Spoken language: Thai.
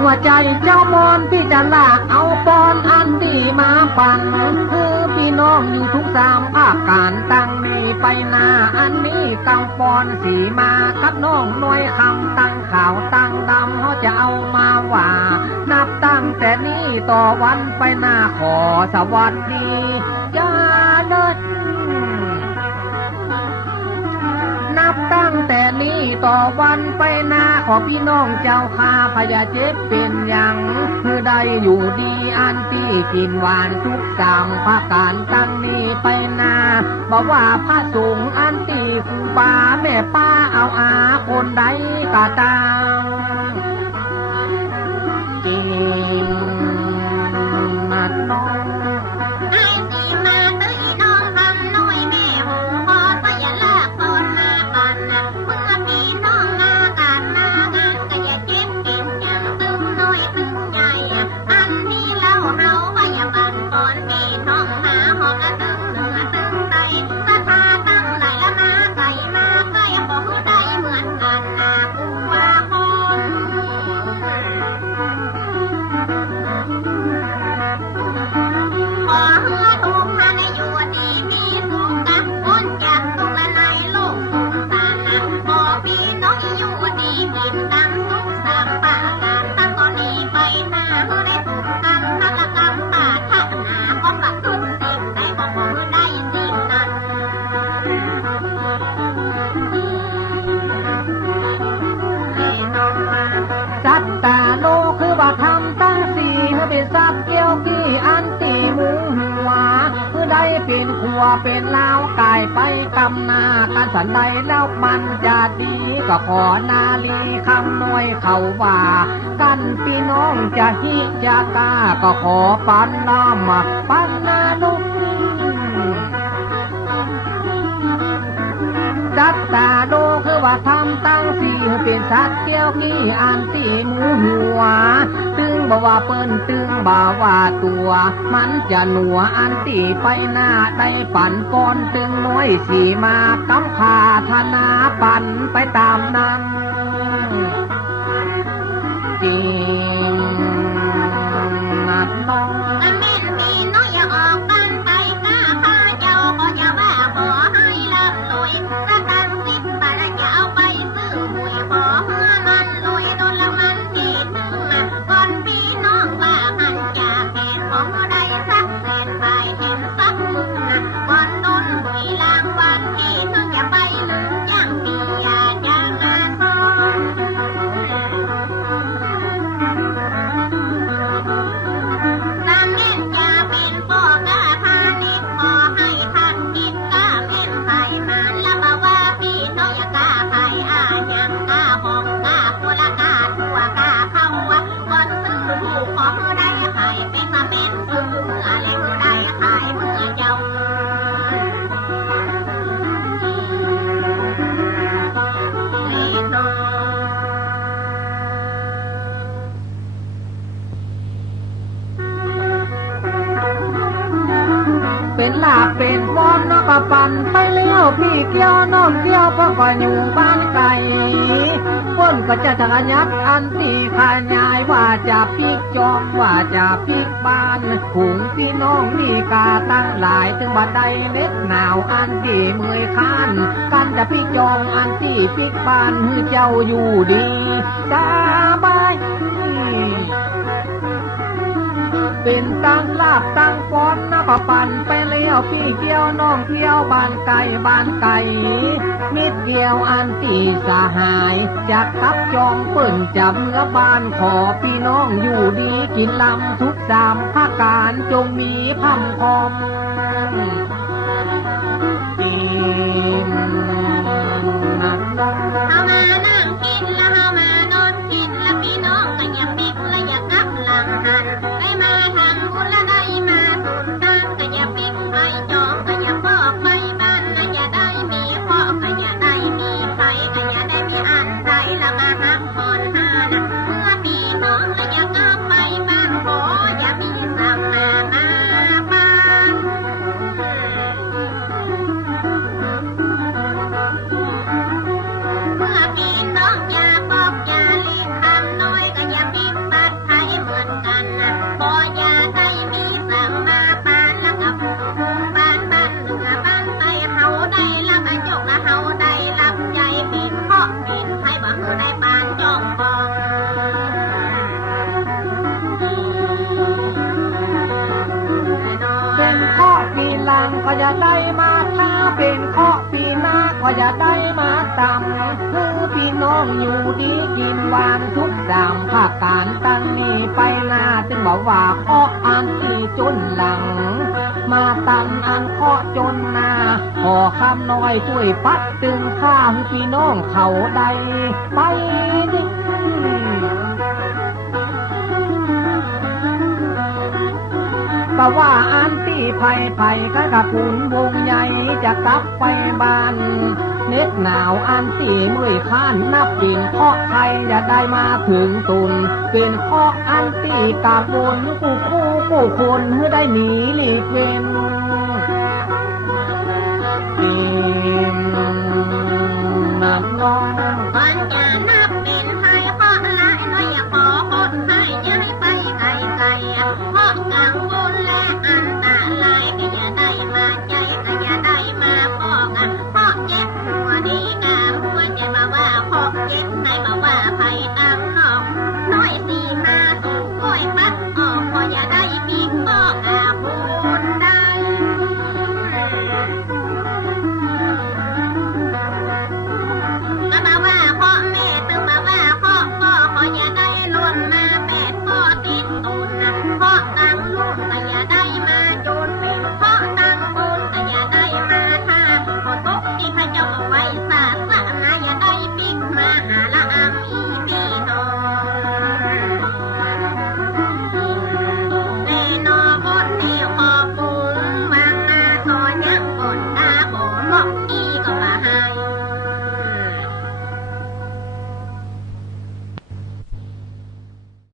หัวใจเจ้ามอนที่จะลากเอาปอนอันดีมาปั่นคือพี่น้องอยู่ทุกสามภาคการตั้งนี้ไปหน้าอันนี้กำปอนสีมากับน้องน้อยคำตั้งขาวตั้งดำเขาจะเอามาว่านับตั้งแต่นี้ต่อวันไปหน้าขอสวัสดีอย่าเลิศนับตั้งแต่นี้ต่อวันไปหน้าขอพี่น้องเจ้าข้าพยาเจ็บเป็นอย่างคือได้อยู่ดีอันที่กินหวานทุกสามภาคการตั้งนี้ไปหน้าบอกว่าพระสงฆ์อันที่ครูบาแม่ป้าเอาอาคนใดก็ตามกินมาน้องสัตตาโลคือว่าทำตั้งสี่เป็นสัตว์เกี่ยวที่อันตีมุงหัวคือได้เป็นขัวเป็นลาวกายไปกำนาการสันใดแล้วมันจะดีก็ขอนาลีคำน้อยเขาว่ากันพี่น้องจะฮิจะกาก็ขอปันน้ำปันนาลุกสัตตาโลคือว่าทำตั้งสี่เป็นสัตว์เกี่ยวกี้อันตีหมูหัวตึงบ่ว่าเปิ้นตึงบ่าว่าตัวมันจะหนัวอันตีไปหน้าได้ปั่นปอนตึงน้อยสีมากำพาธนาปั่นไปตามนั้นจริงนัดน้องเป็นลาบเป็นฟอนนกปั่นไปเลี้ยวพี่เกี้ยวน้องเกี้ยวเพราะก็อยู่บ้านไก่พ้นก็จะทะยักอันตีขายายว่าจะพิกจอมว่าจะพิกบ้านหุงพี่น้องนี่กาตั้งหลายถึงบัดใดเล็กหนาวอันที่เมื่อยค้านกันจะพิกจอมอันที่พิกบ้านให้เจ้าอยู่ดีสบายเป็นตั้งลาบตั้งฟ้อนนะปะปั่นไปเลี้ยวพี่เกี้ยวน้องเกี้ยวบ้านไก่นิดเดียวอันตีสหายจะกับจองเปิ่นจะเมื่อบ้านขอพี่น้องอยู่ดีกินลำทุกสามภาคการจงมีพัมพอมเอามานั่งกินแล้วเอามานอนกินแล้วพี่น้องก็อย่าปิกและอย่ากลับหลังหันได้มาทำบุญและได้มาสุนทางก็อย่าปิกไปจองก็อย่าบอกไปบ้านและอย่าได้มีพ่อก็อย่าได้มีใครก็อย่าได้มีอันใดละมาหักพรหานะเมื่อพี่น้องและอย่ากลับไปบ้านขออย่ามีสั่งมาบ้านเมื่อพี่น้องอย่าบอกอย่าเรียกคำน้อยก็อย่าปิก อย่าได้มาท้าเป็นเคาะปีหน้าก็อย่าได้มาต่ำคือพี่น้องอยู่ดีกินหวานทุกสามภาคการตั้งนี้ไปหน้าจึงบอกว่าเคาะอันที่จนหลังมาตันอันเคาะจนหน้าขอคำน้อยช่วยปัดตึงข้าให้พี่น้องเขาใดไปดิก็ว่าอันตีไผ่ก็กระปุนวงใหญ่จะกลับไปบ้านเน็ดหนาวอันตีมือข้านนับดินเคาะใครจะได้มาถึงตุนเป็นเคาะอันตีกาบนกู้คนเพื่อได้หนีหลีกเว้นนับน้อง ก่อนจะนับ